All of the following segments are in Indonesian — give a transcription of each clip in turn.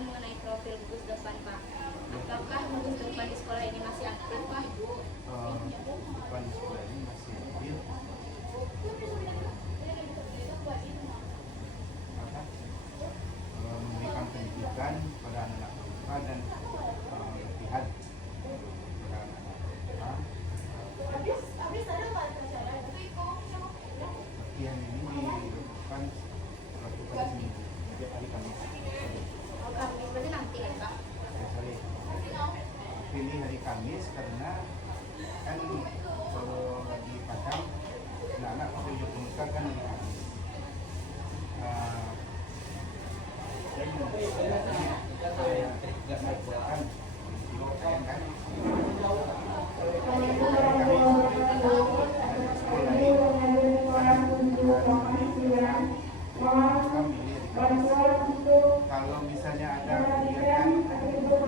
menanyakan mengenai profil gugus depan Pak. Apakah gugus depan di sekolah ini masih aktif Pak? Depan di sekolah ini masih aktif. Memberikan pendidikan pada anak-anak kita dan latihan pada anak-anak kita. Latihan ini dilakukan seminggu, setiap hari Kamis. Oh, Kamis berarti nanti ya Pak? Hari pilih hari Kamis karena kan kalau di Padang anak-anak kuliah pemuda kan hari Kamis. Nggak buatkan kan kami kalau misalnya ada kegiatan event di luar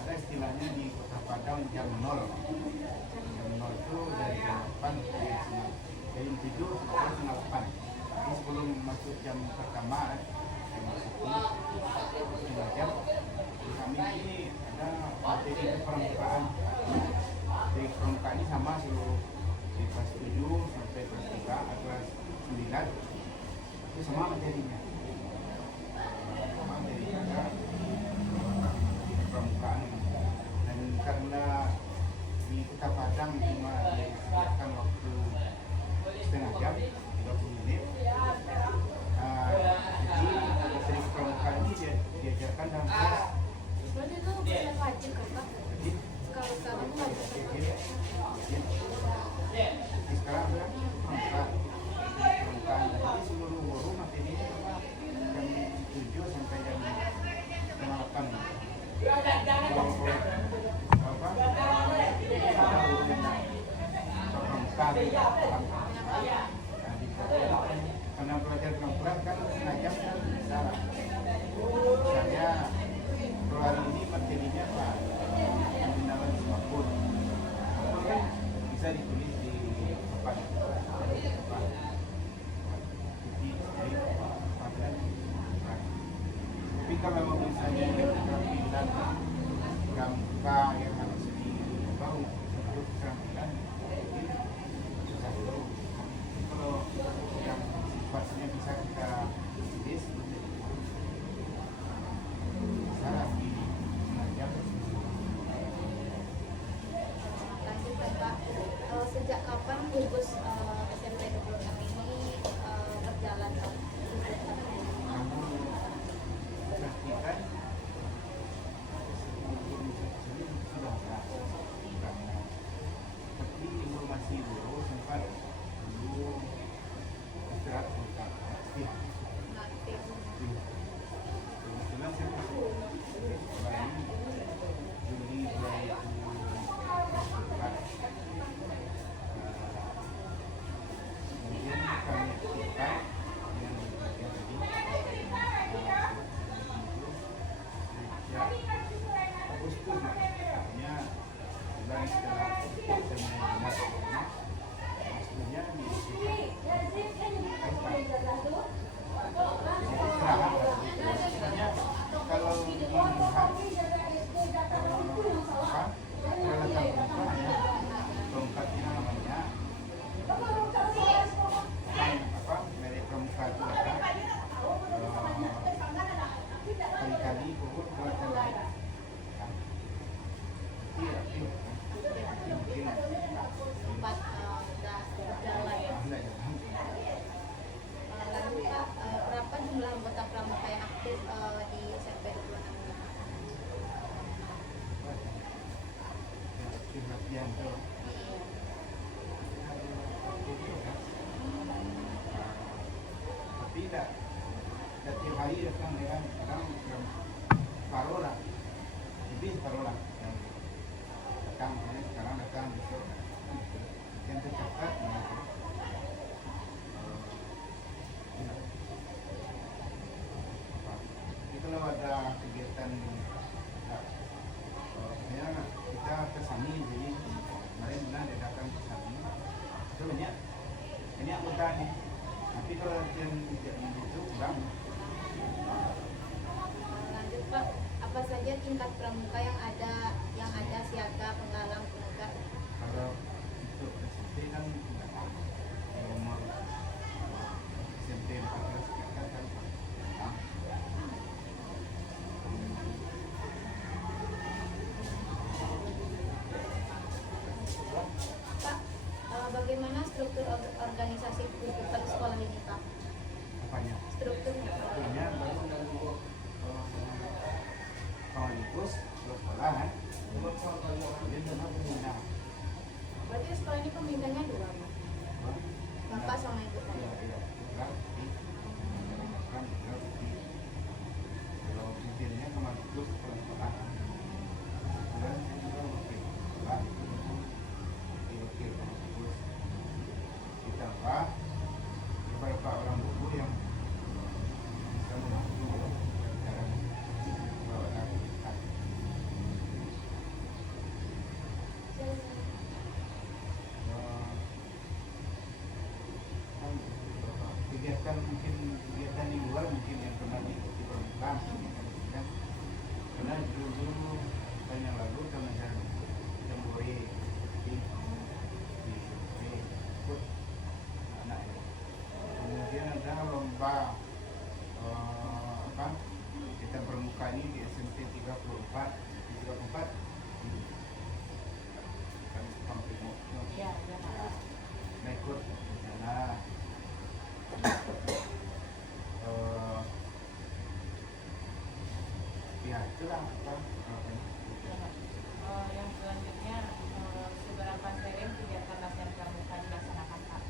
ada istilahnya di Kota Padang jam 0 itu dari jam 8 dari jam 7 sampai jam 8. Jadi sebelum masuk jam pertama jam 10 jam kami ini ada materi permukaan. Di permukaan ini sama seluruh di kelas 7 sampai kelas 3 atau kelas 9 itu sama materinya. Permukaan dan karena di Kota Padang cuma disediakan waktu setengah jam 30 menit jadi materi permukaan ini diajarkan dalam kelas. Berarti itu bukan wajib kan Pak? Kalau sekarang wajib Jadi sekarang ada permukaan jadi seluruh guru materinya jam 7 sampai jam 8. Karena belajar pelan-pelan kan ngajak kan bisa. Misalnya hari ini materinya Pak pengenalan smartphone kan bisa ditulis di depan. Tapi kalau misalnya keterampilan gambar yang harus diubah untuk keterampilan mungkin susah dulu. Kalau yang sifatnya bisa kita tulis bisa di mengajar. lanjutkan Pak. Sejak kapan gugus SMP 26 ini berjalan Pak? Perhatikan sudah tapi informasi dulu sempat dulu istirahat sebentar. Kebetulan saya masuk sekolah ini Juli 2014. Kemudian kami aktifkan dengan yang tadi Agustus makanya bulan setelah maksudnya di kalau dilihat tongkatnya namanya merek pramuka itu ada kali-kali pupuk buat yang lain. Sempat sudah berjalan ya. Lalu Pak, berapa jumlah anggota pramuka yang aktif di SMP 26 ini? Latihan tuh. Tapi tidak tiap hari datang ya, kadang separuh lah, lebih separuh lah yang datang, sekarang datang besok yang tercatat. ini anggotanya. Tapi kalau yang itu kurang. Lanjut Pak, apa saja tingkat pramuka yang ada siaga, penggalang, penegak? Kalau untuk SMP kan tidak ada. Nomor SMP 14 kan kan. Nah, Pak, bagaimana struktur organisasi kehidupan sekolah ini Pak? apanya? Strukturnya Pak? Punya baru sekaligus sekolah kan. Kemudian sama pembina. Berarti sekolah ini pemimpinnya dua Pak? Bapak sama Ibu Pak? Iya, iya. Berarti kan berarti kalau pimpinnya sekaligus sekolah. Kemudian saya juga oke sekolah. Oke bagus. Ditambah beberapa orang guru yang bisa membantu dalam pembawaan kita. Kan kegiatan mungkin kegiatan di luar mungkin yang pernah diikuti permukaan kan karena dulu tahun yang lalu kami ada jambore di ikut anak ya. Kemudian ada lomba apa kita permukaan ini di SMP 34 kan sampai mau Iya, iya Pak. nah, ikut di sana. Ya itulah apa Yang selanjutnya, seberapa sering kegiatan latihan pramuka dilaksanakan Pak?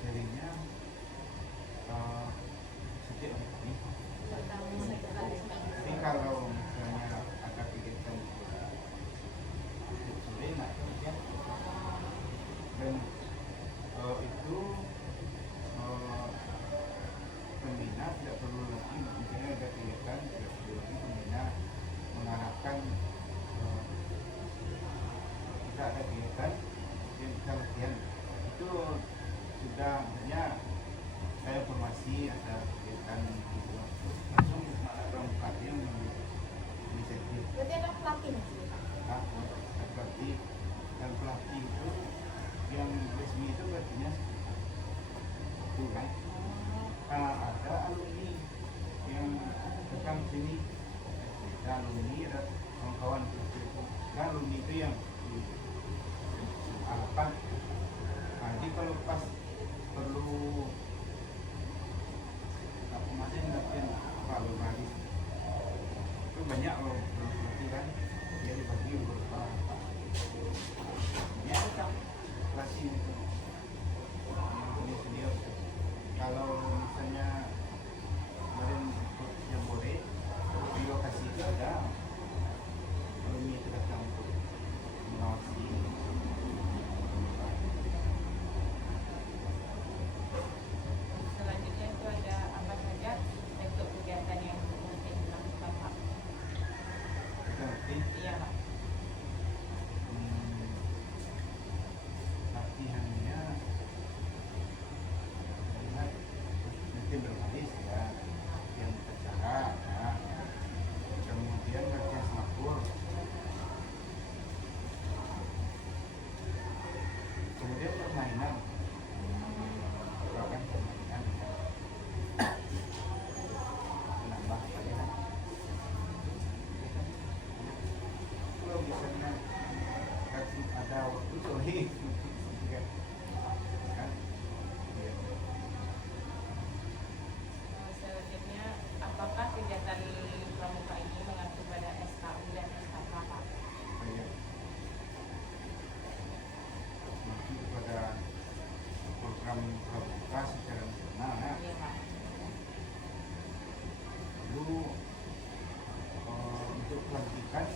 jadinya setiap hari. Tapi kalau misalnya ada kegiatan sore nak ya dan itu pembina tidak perlu lagi misalnya ada kegiatan tidak perlu lagi pembina mengarahkan kita ada kegiatan yang kita latihan itu sudah artinya saya formasi ada kegiatan gitu langsung pramuka yang inisiatif. Berarti ada pelatih nih Pak? Nah, pelatih dan pelatih itu yang resmi itu berartinya itu kan. Ada alumni yang datang sini, ada alumni, ada kawan-kawan itu. Nah, alumni itu yang apa? Nanti kalau pas perlu apa masih latihan apa alumni itu banyak loh berarti kan dia dibagi beberapa ya kelas itu yang senior kalau misalnya kemarin ikut jambore di lokasi itu ada alumni itu datang untuk mengawasi. Selanjutnya itu ada apa saja bentuk kegiatan yang mungkin dilakukan Pak? Berarti Iya Pak. latihannya nanti berbaris ya yang acara ya. Kemudian latihan semakur, kemudian permainan bahkan permainan menambah apa ya kalau misalnya kasih ada waktu sore kan ya. Selanjutnya, apakah kegiatan pramuka ini mengacu pada SKU dan SKK Pak? Saya mengacu kepada program pramuka secara nasional ya. Iya Pak. Dulu untuk pelantikan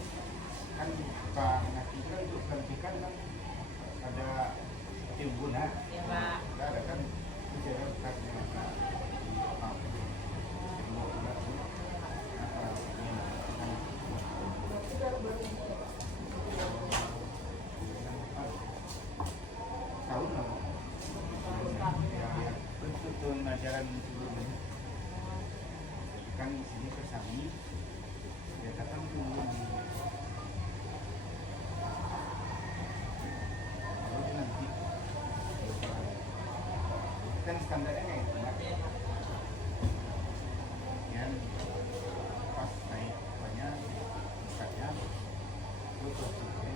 kan suka mengacu kan untuk pelantikan kan ada tribunal Iya Pak. ada kan secara kasnya tahun lalu bulan sebelumnya. Kan di sini Persami, dia datang tunggu di lalu nanti kan standarnya kayak itu kan pas naik banyak misalnya itu prosesnya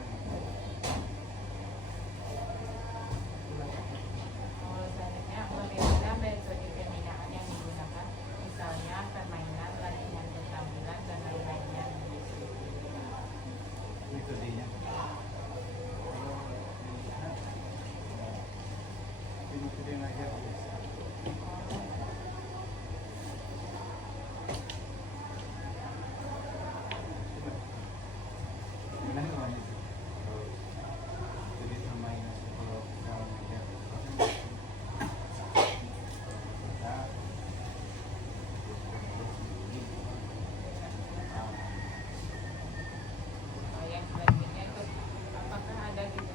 Selanjutnya, bagaimana metode pembinaan yang digunakan, misalnya permainan, latihan keterampilan, dan lain-lainnya. metodenya. Kalau dilihat metode yang ajar biasa. Gimana namanya itu? Jadi permainan kalau kita mengajar Yang selanjutnya itu, apakah ada gitu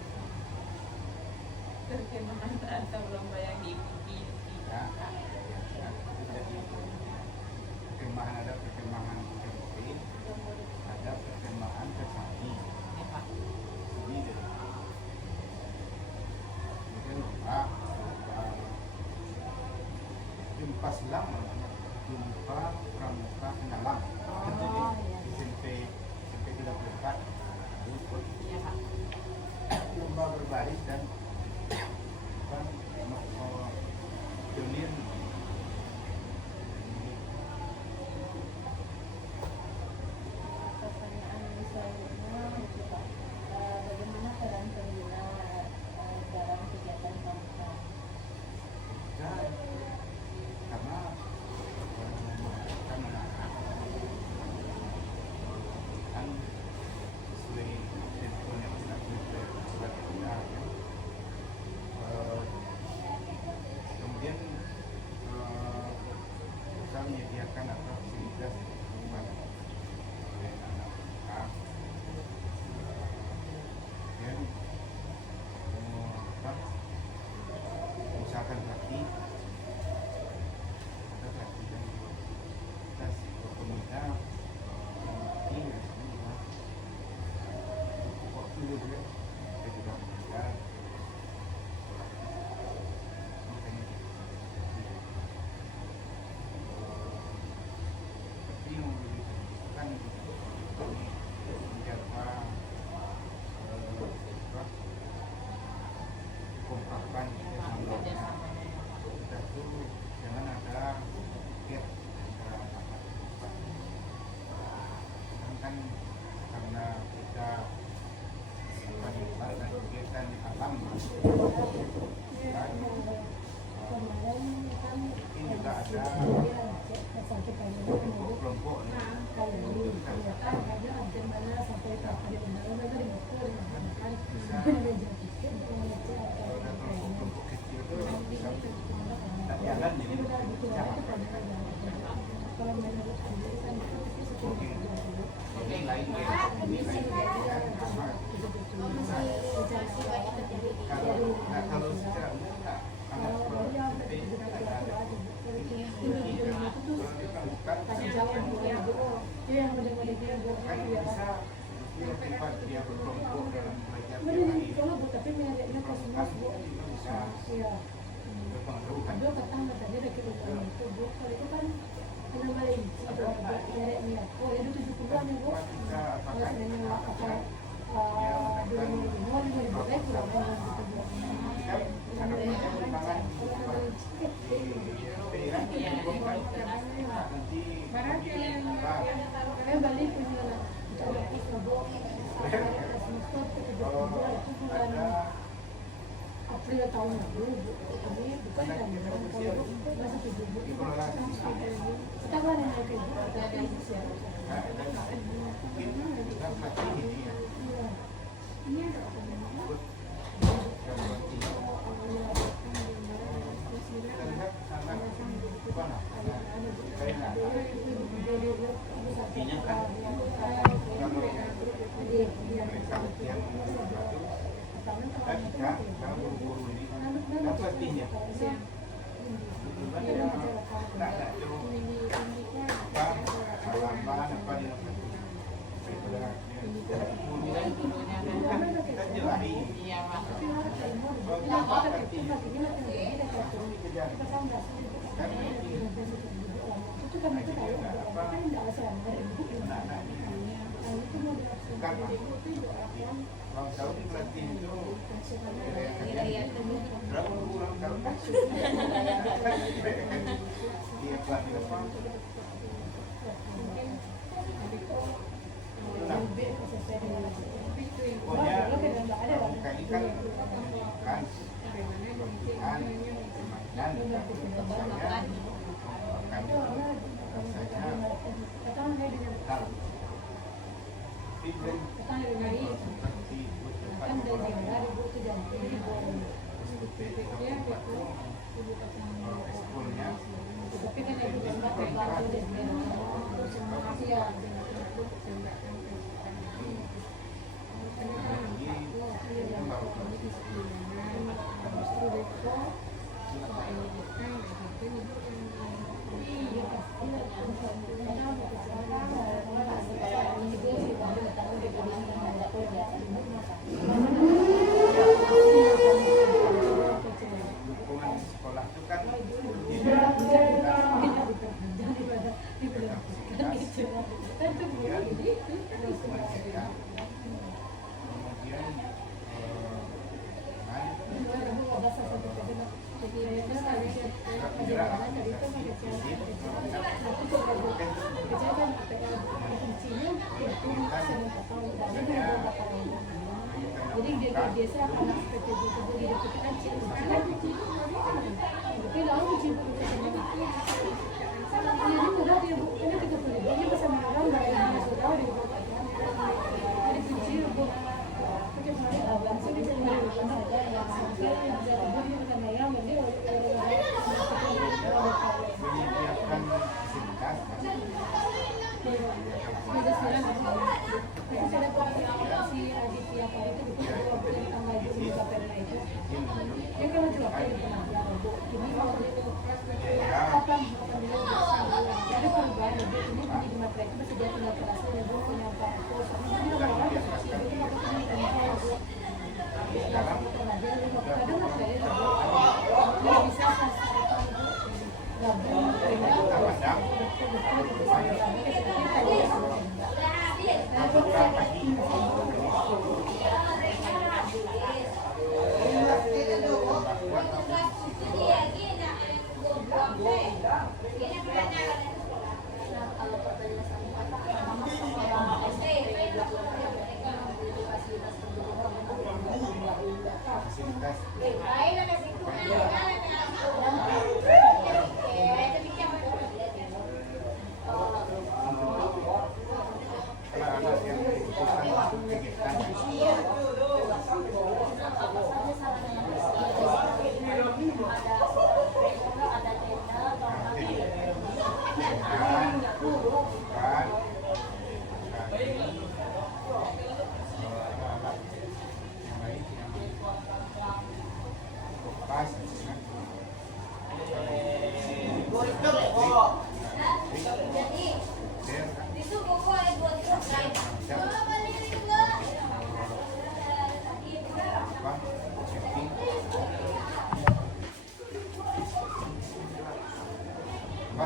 terjemahan atau lomba yang diikuti? perkemahan ada perkemahan tempe, ada perkemahan Persami. Ya, Pak. Ini dari mungkin lupa jumpa silang namanya, jumpa pramuka penyalam. Itu di SMP 34 ikut Ya, Pak. lomba berbaris dan pionir. Pertanyaan selanjutnya Pak, bagaimana peran pembina dalam kegiatan pramuka? Dan karena kan kan sesuai tentunya sesuai surat kita ya. Kemudian kita menyediakan fasilitas buat anak-anak dan usahakan hati kita perhatikan kita pemerintah yang penting waktu juga kita juga menjaga makanya tapi yang kan menjaga kompakan kerjasama kita tuh jangan ada gap antara kan karena kita melibatkan kegiatan alam dan mungkin juga ada kelompok-kelompok kalau ada kelompok kecil itu bisa tak jalan jadi mungkin lain ya ini lain ya sama kalau secara umum enggak anak sekolah SMP kita nggak ada kan bisa dia tempat dia berkelompok dalam belajar teori bisa berpengaruh kan kita apakah dia April tahun lalu, ini bukan kan kita kan yang kayak gitu, kita kan ini ada Nah, itu apa halaman apa dia daripada kita jelahi. Iya, Pak. Kalau gampang nanti kejadian kan ulang tahun di pelatih itu berapa ulang tahun kan? Iya pelatih apa? Pokoknya pramuka ini kan pendidikan, pelatihan, permainan, misalnya kami rasanya tahu. Film seperti ekskulnya dukungan sekolah itu kan Jadi dia biasa akan seperti itu di dekat aja. Tapi lalu kucing itu jadi mudah dia bukannya 30.000 dia bisa mengarang dari sudah di ada kucing bu pakai hari abang sih bisa mengarang saja yang saya yang jadi dia bukan yang dia menyiapkan fasilitas si Aditya Pak itu betul yang tanggal 2 April itu dia kan juga kayak pengajar bu ini kalau dia kapan dia ada perubahan dia ini di materi masih dia tinggal kelasnya dia bu punya kartu sama dia orang dia kadang materi dia bisa gabung fasilitas anak-anak yang membutuhkan kegiatan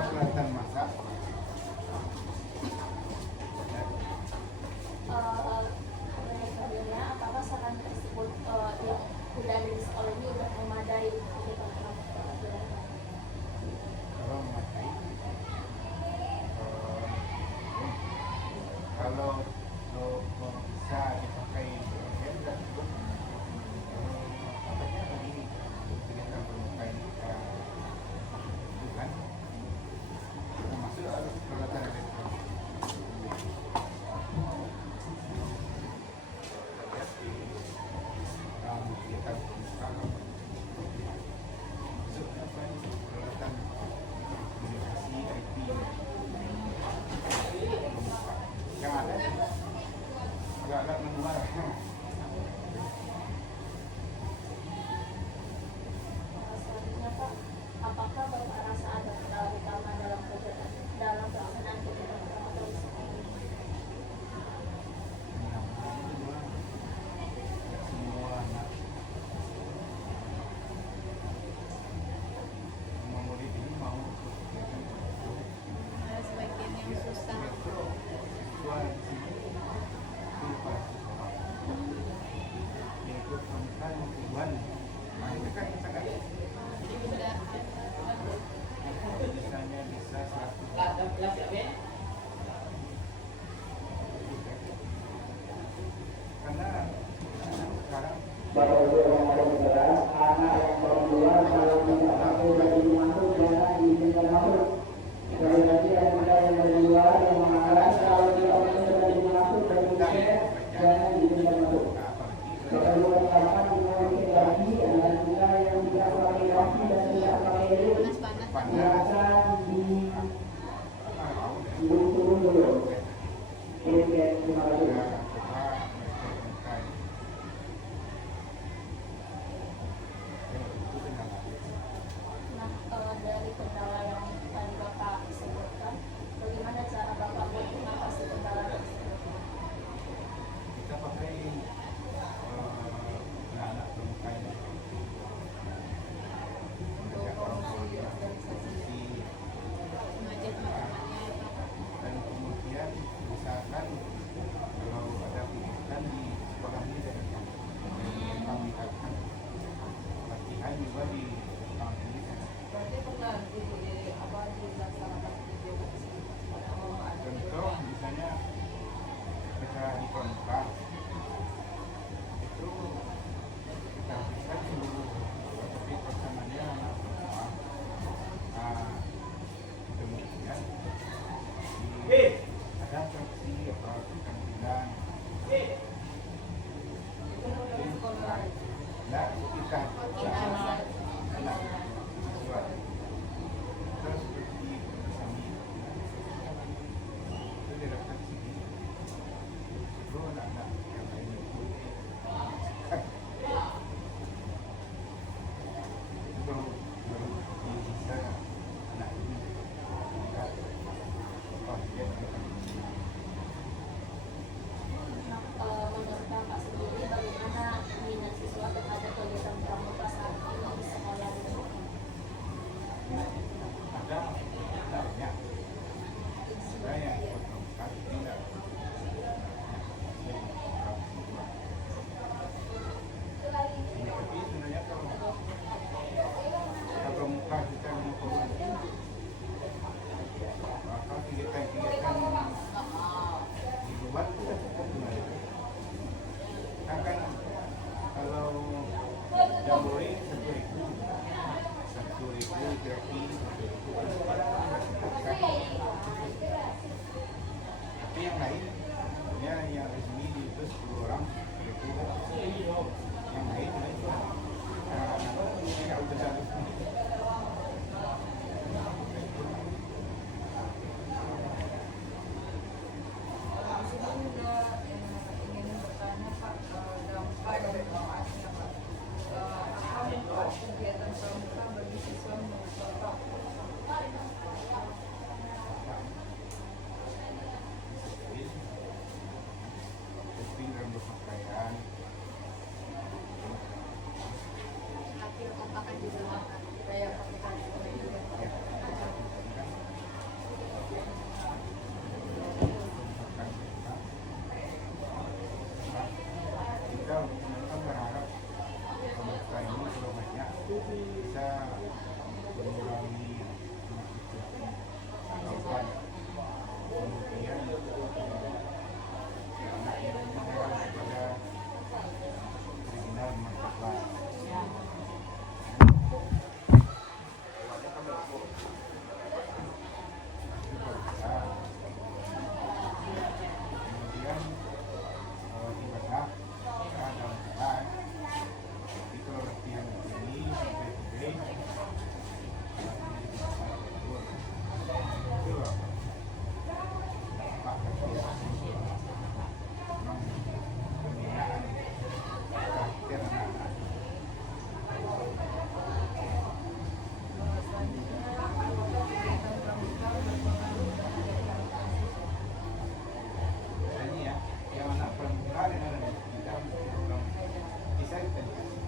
kelihatan masak apakah saran tersebut yang sudah dari sekolah ini sudah memadai laki-laki tapi yang lain ya yang resmi itu 10 orang itu yang lain tidak utusan resmi. Ingin bertanya Pak, dampak dari manfaatnya Pak, apa manfaat kegiatan pramuka bagi siswa menurut Bapak? Disiplin dalam berpakaian, laki kompakan juga makan Kayak kita juga. ya, kita berharap pemerintah ini kalau banyak bisa mengurangi korban, kemudian anak yang mengarah kepada kriminal narkoba. Ya. Kemudian ibadah ada salah, tapi kalau latihan ini sampai today itu dampak dari memang pembinaan karakter anak-anak. Ini ya, yang anak pramuka dengan anak kita program kisah kita dikasih.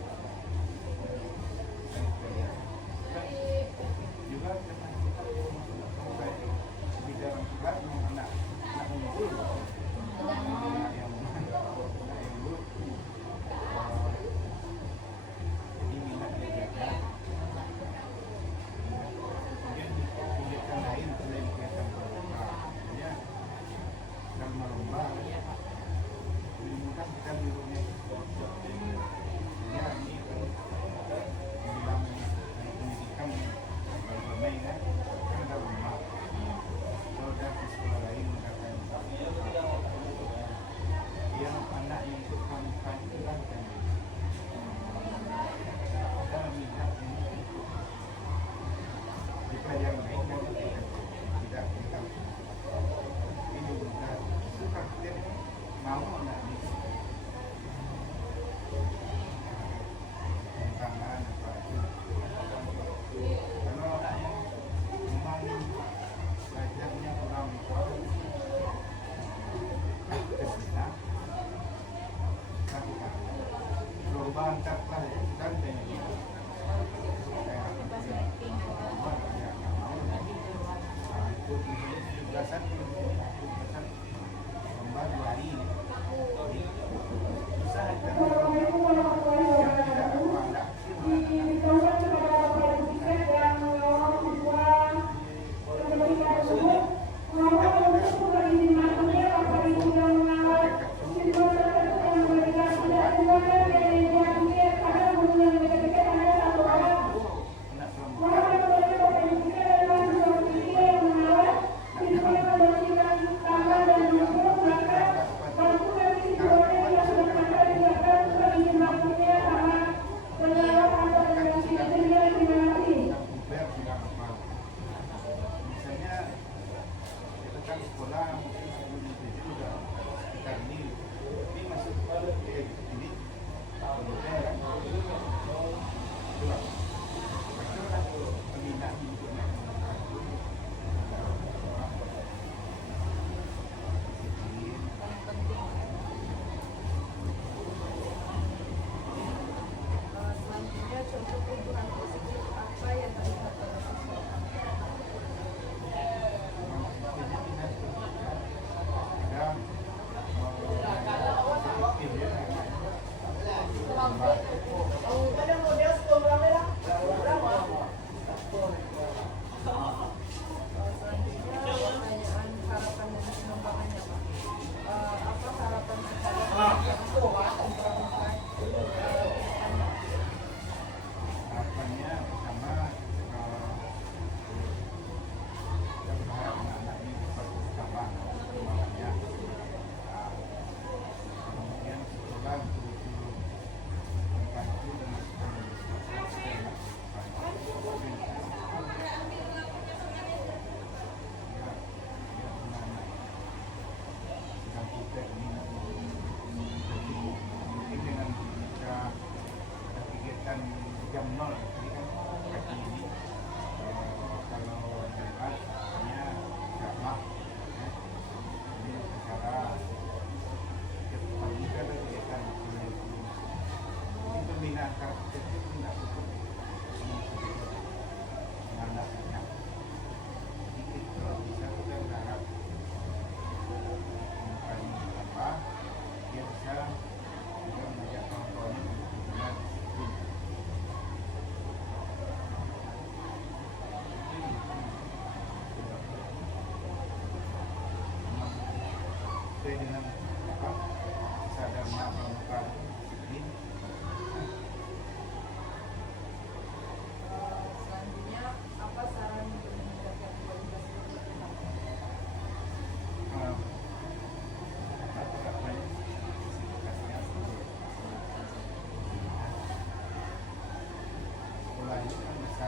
Juga karena kita sampai di dalam kelas memang anak unggul, anak yang unggul, jadi minat dia belajar. Kemudian kegiatan lain selain kegiatan pramuka, ya dalam lomba menimbulkan kita dulunya ya ini bilang pendidikan bermain kan ada lomba kalau dari sekolah lain mengatakan yang anak yang ikut pramuka itu kan ada minat ini ikut di pelajaran lain kan tidak kita ini bukan suka dia mau anak ini tantangan apa itu kalau anak yang memang belajarnya kurang kesina lakukan lomba antar kelas ya dan teknik kayak lomba ya ikut misalnya 17-an lomba 2 hari ini bisa aja yang tidak apa enggak maksudnya misalnya kita kan sekolah mungkin sebelum itu juga sekitar ini tapi masuk ke ini kemudian kan dua peminat untuk Selanjutnya contoh perubahan positif apa yang terlihat pada siswa? ada nol. Jadi kan kaki ini kalau Jumat hanya ramah. Jadi secara pagi kan kelihatan ini pembinaan karakter itu tidak cukup mengandalkannya. Jadi kalau bisa kita berharap mukanya bertambah, dia bisa juga mengajak kawan-kawannya untuk benar disiplin. Sesuai dengan apa sadar pramuka disiplin. Selanjutnya, apa saran untuk meningkatkan kualitas hidup? Apakah banyak spesifikasinya sekolah itu kan bisa